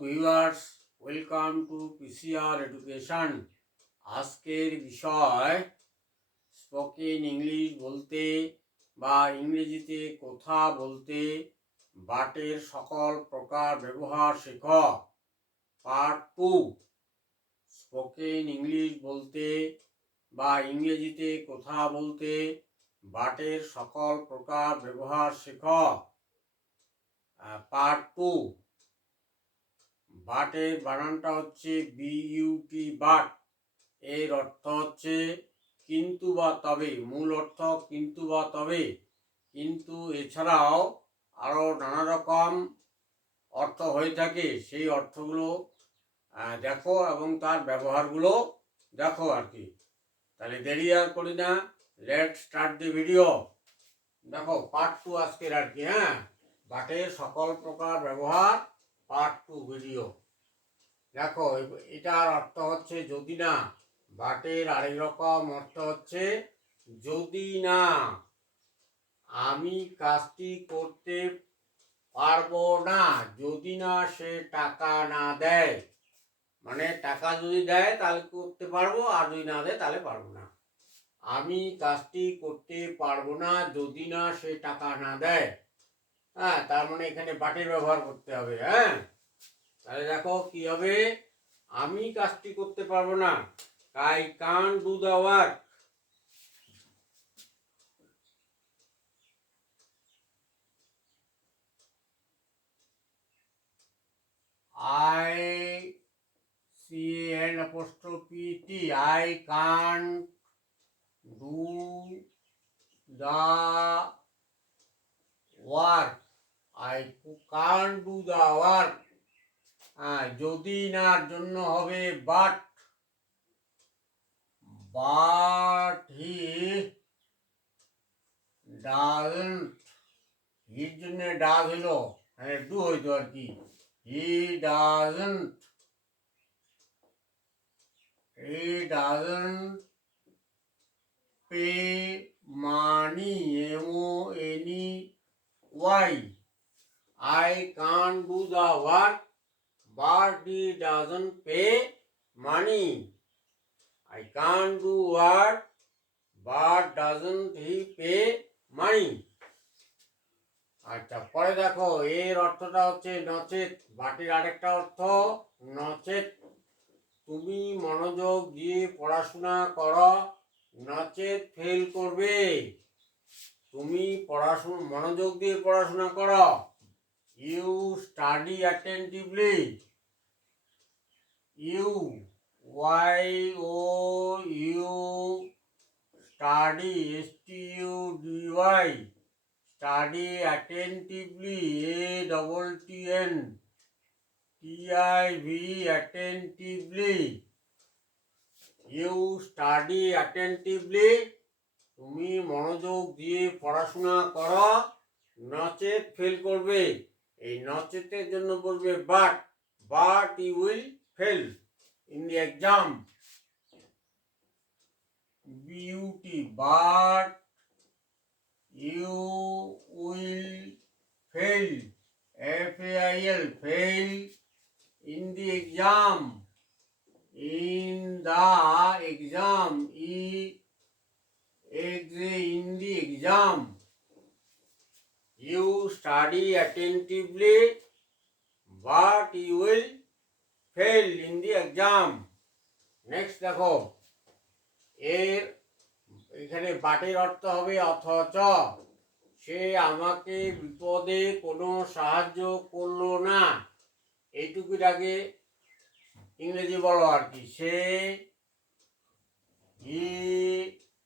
Viewers, welcome to PCR education. আজকের বিষয় spoken English বলতে বা ইংরেজিতে কথা বলতে বাটের সকল প্রকার ব্যবহার শেখো। পার্ট 2। স্পোকেন ইংলিশ বলতে বা ইংরেজিতে কথা বলতে বাটের সকল প্রকার ব্যবহার শেখো। পার্ট 2। বাটের বানানটা হচ্ছে বিইউটি বাট। এর অর্থ হচ্ছে কিন্তু বা তবে, মূল অর্থ কিন্তু বা তবে, কিন্তু এছাড়াও আরও নানা রকম অর্থ হয়ে থাকে। সেই অর্থগুলো দেখো এবং তার ব্যবহারগুলো দেখো আর কি। তাহলে দেরি আর করি না, লেট স্টার্ট দি ভিডিও। দেখো পার্ট 2 আজকের আর কি। বাটের সকল প্রকার ব্যবহার পার্ট 2 ভিডিও। দেখো এটার অর্থ হচ্ছে যদি না। বাটের আরেক রকম অর্থ হচ্ছে যদি না আমি কাজটি করতে পারবো না, যদি না সে টাকা না দেয়। মানে টাকা যদি দেয় তাহলে করতে পারবো, আর যদি না দেয় তাহলে পারবো না। আমি কাজটি করতে পারবো না যদি না সে টাকা না দেয়। তার মানে এখানে বাটের ব্যবহার করতে হবে। তাহলে দেখো কি হবে, আমি কাজটি করতে পারবো না। I can't do the work. I-C-A-N-apostrophe-T. I can't do the work. I can't do the work. যদি নার জন্য হবে but he doesn't. হির জন্য ডাজ হইলো, ডু হইতো আর কি। he doesn't pay money, M-O-N-E-Y. I can't do the work but he doesn't pay money. I can't do work but doesn't he pay money. আচ্ছা, পরে দেখো এর অর্থটা হচ্ছে নচেত। বাটির আরেকটা অর্থ নচেত। তুমি মনোযোগ দিয়ে পড়াশোনা করো, নচেত ফেল করবে। তুমি মনোযোগ দিয়ে পড়াশোনা করো। You study attentively. You Y-O-U study, S-T-U-D-Y, study attentively, A-T-T-N-T-I-V, attentively. You study attentively, তুমি মনোযোগ দিয়ে পড়াশোনা করো, নচেত ফেল করবে। এই নচেতের জন্য বলবে but you will fail in the exam. Beauty but you will fail, F-A-I-L, fail in the exam. In the exam, in the exam. You study attentively but you will fail in the exam. Next দেখো, এখানে বাটের অর্থ হবে অথচ। সে আমাকে বিপদে কোনো সাহায্য করলো না। এইটুকুর আগে ইংরেজি বলো আর কি। সে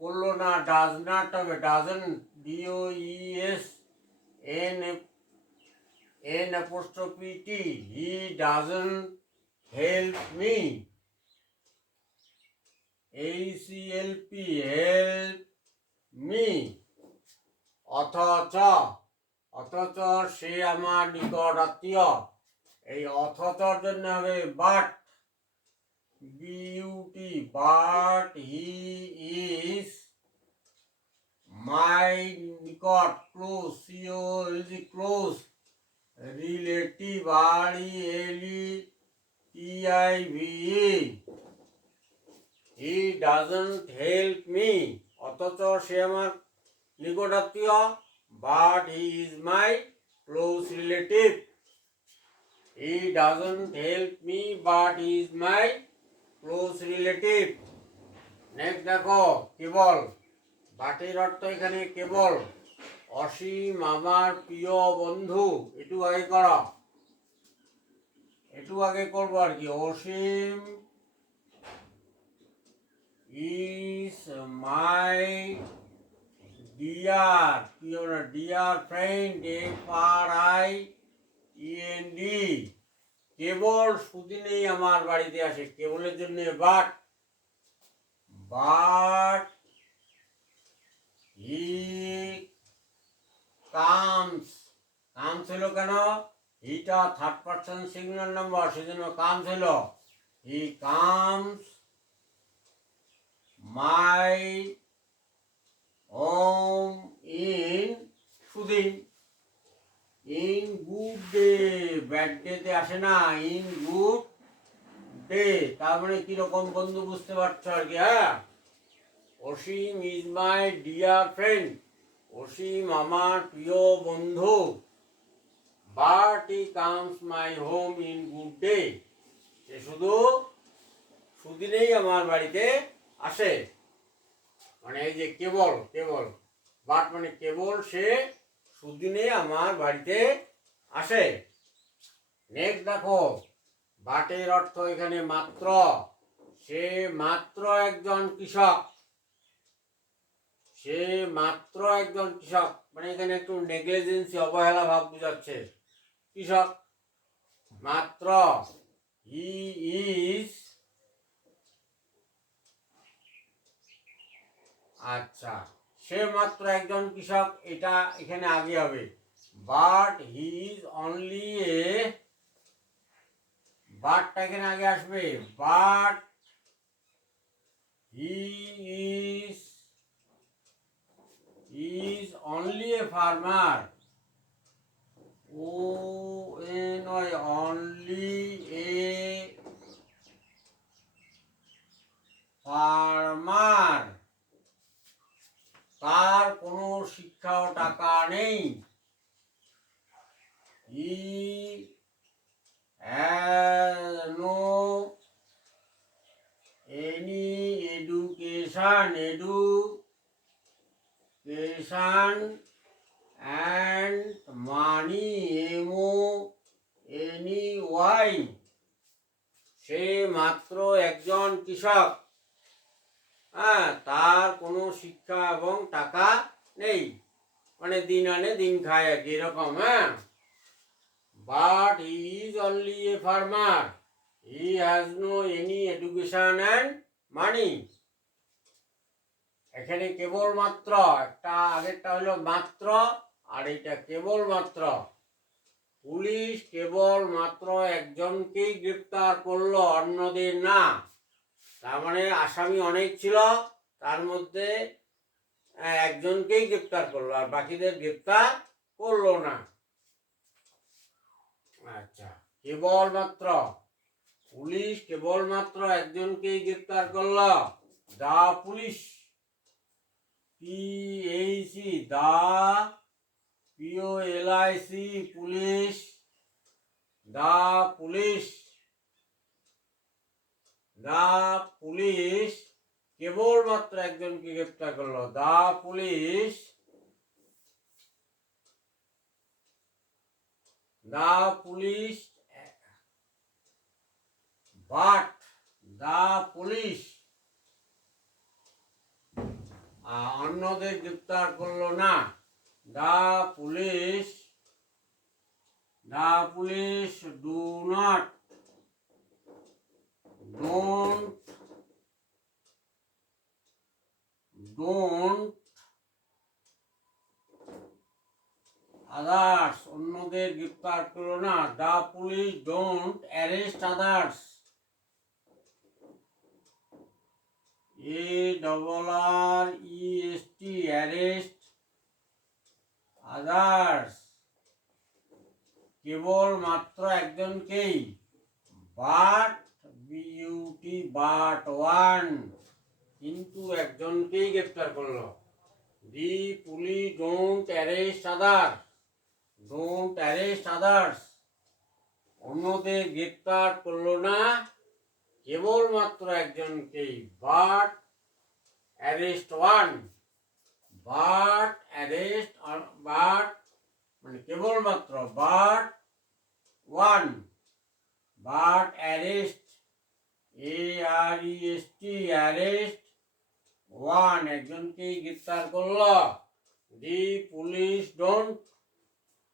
করলো না, ডাজ নট হবে, doesn't, D-O-E-S-N-N-apostrophe-T. He doesn't help me, H-E-L-P, help me. অথচ সে আমার নিকট আত্মীয়। এই অথচর জন্য হবে but, beauty, but he is my নিকট, close, C-O-L-Z, close relative. Relative, RELETIVE। He doesn't help me, অথচ সে আমার নিকটাত্মীয়, but he is my close relative. He doesn't help me but he is my close relative. Next দেখো কেবল, বাটের অর্থ এখানে কেবল। অসীম আমার প্রিয় বন্ধু, একটু আগে করো, একটু আগে করবো আর কি। অসীম is my dear friend, FRIEND। কেবল সুদিনেই আমার বাড়িতে আসে, কেবলের জন্য বাট হি কামস। কামস হলো কেন? হিটা থার্ড পারসন সিঙ্গুলার নাম্বার, সেজন্য কামস হলো। হি comes my home in Sudin. In good day, bad ডেতে আসে না, ইন গুড ডে। তার মানে কিরকম বন্ধু বুঝতে পারছো আর কি। হ্যাঁ, Ashim is my dear friend, Ashim আমার প্রিয় বন্ধু, but he comes my home in good day. সে শুধু সুদিনেই আমার বাড়িতে আসে। মানে এই যে কেবল, কেবল বাট মানে কেবল, সে সুদিনে আমার বাড়িতে আসে। নেক্সট দেখো, বাটের অর্থ এখানে মাত্র। সে মাত্র একজন কৃষক, সে মাত্র একজন কৃষক, মানে এখানে একটু নেগলিজেন্সি, অবহেলা ভাব বুঝাচ্ছে। কৃষক মাত্র। হি ইজ, আচ্ছা, সে মাত্র একজন কৃষক, এটা এখানে আগে হবে। But he is only a, বাটটা এখানে আগে আসবে। But he is only a farmer, only a farmer. তার কোনো শিক্ষা ও টাকা নেই। He has no any education, and money, MONEY। সে মাত্র একজন কৃষক, হ্যাঁ, তার কোনো শিক্ষা এবং টাকা নেই, মানে দিন আনে দিন খায় আর কি, এরকম। হ্যাঁ, but he is only a farmer, he has no any education and money. এখানে কেবলমাত্র, একটা আগেরটা হলো মাত্র, আর এটা কেবলমাত্র। পুলিশ কেবলমাত্র একজনকেই গ্রেপ্তার করলো, অন্যদের না। তার মানে আসামি অনেক ছিল, তার মধ্যে একজনকেই গ্রেপ্তার করলো, আর বাকিদের গ্রেপ্তার করলো না। আচ্ছা, কেবলমাত্র, পুলিশ কেবলমাত্র একজনকেই গ্রেপ্তার করলো। The police, PAC, the POLIC, police, the police, the police কেবলমাত্র একজনকে গ্রেপ্তার করলো। The police, the police, but the police অন্যদের গ্রেপ্তার করলো না। The police do not, don't others, অন্যদের গ্রেপ্তার করলো না। The police don't arrest others, ARREST, arrest others. কেবলমাত্র একজনকেই, বাট বিউটি বাট ওয়ান, কিন্তু একজনকেই গ্রেপ্তার করলো। The police don't arrest others, don't arrest others, অন্যদের গ্রেপ্তার করলো না, কেবলমাত্র একজনকেই, but arrest one, but arrest, but মানে কেবলমাত্র, but one, but arrest, AREST, arrest one, একজনকেই গ্রেপ্তার করলো। The police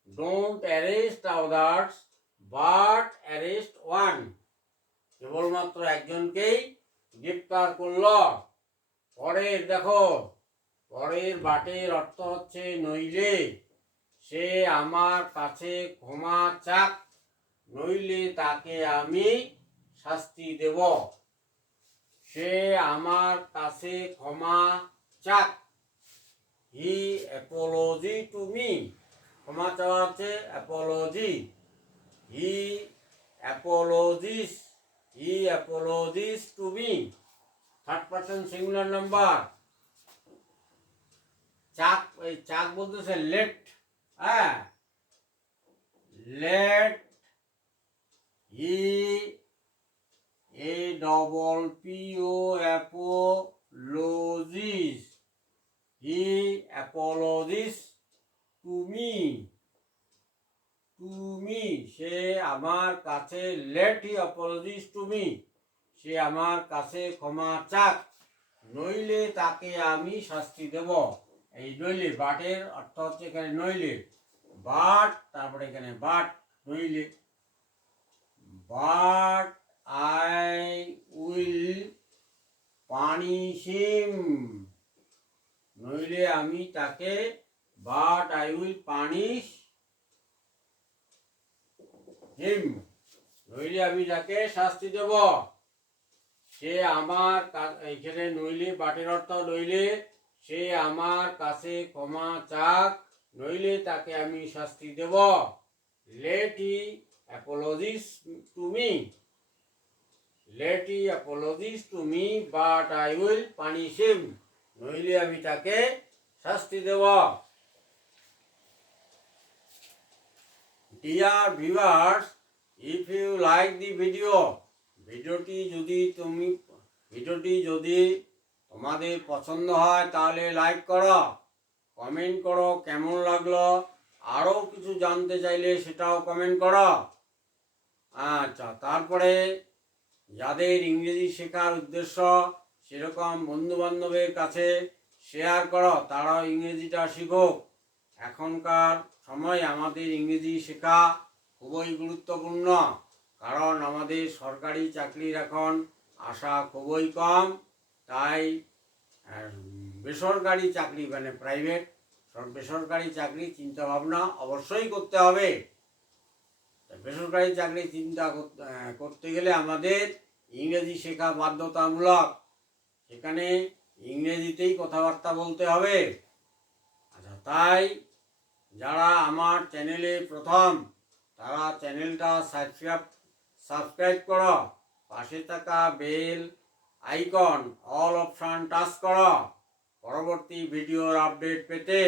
don't arrest others, but arrest one, কেবলমাত্র একজনকেই গ্রেপ্তার করলো। পরের দেখো, পরের বাটের অর্থ হচ্ছে নইলে সে আমার কাছে ক্ষমা চাক, নইলে তাকে আমি শাস্তি দেব। সে আমার কাছে ক্ষমা চাক, হি অ্যাপোলজি টু মি, ক্ষমা চাওয়া হচ্ছে apology, he apologises to me, third person singular number. চাক, এই চাক বলতেছে লেট, হ্যাঁ, let he apologises, he apologises to me, সে আমার কাছে, let he apologises to me, সে আমার কাছে ক্ষমা চাক, নইলে তাকে আমি শাস্তি দেব। এই নইলে, বাটের অর্থ হচ্ছে এখানে নইলে, বাট তারপরে এখানে বাট, নইলে, but I will punish him, নইলে আমি তাকে, but I will punish him, নইলে আমি তাকে শাস্তি দেব। সে আমার, এখানে নইলে, বাটের অর্থ নইলে, সে আমার কাছে ক্ষমা চাক, নইলে তাকে আমি শাস্তি দেব। Let he apologises to me, let he apologises to me, but I will punish him, নইলে আমি তাকে শাস্তি দেব। Dear viewers, if you like the video, ভিডিওটি যদি তোমাদের পছন্দ হয় তাহলে লাইক করো, কমেন্ট করো কেমন লাগলো, আরও কিছু জানতে চাইলে সেটাও কমেন্ট করো। আচ্ছা, তারপরে যাদের ইংরেজি শেখার উদ্দেশ্য সেরকম বন্ধুবান্ধবের কাছে শেয়ার করো, তারাও ইংরেজিটা শিখুক। এখনকার সময় আমাদের ইংরেজি শেখা খুবই গুরুত্বপূর্ণ, কারণ আমাদের সরকারি চাকরির এখন আশা খুবই কম, তাই বেসরকারি চাকরি মানে বেসরকারি চাকরি চিন্তাভাবনা অবশ্যই করতে হবে। বেসরকারি চাকরি চিন্তা করতে গেলে আমাদের ইংরেজি শেখা বাধ্যতামূলক, সেখানে ইংরেজিতেই কথাবার্তা বলতে হবে। আচ্ছা, তাই যারা আমার চ্যানেলে প্রথম, তারা চ্যানেলটা সাবস্ক্রাইব করো, পাশে থাকা bell icon all option touch করো পরবর্তী ভিডিওর আপডেট পেতে।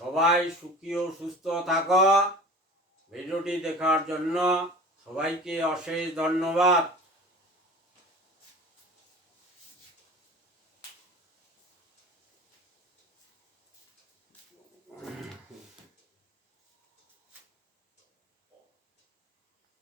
সবাই সুখী ও সুস্থ থাকো। ভিডিওটি দেখার জন্য সবাইকে অশেষ ধন্যবাদ।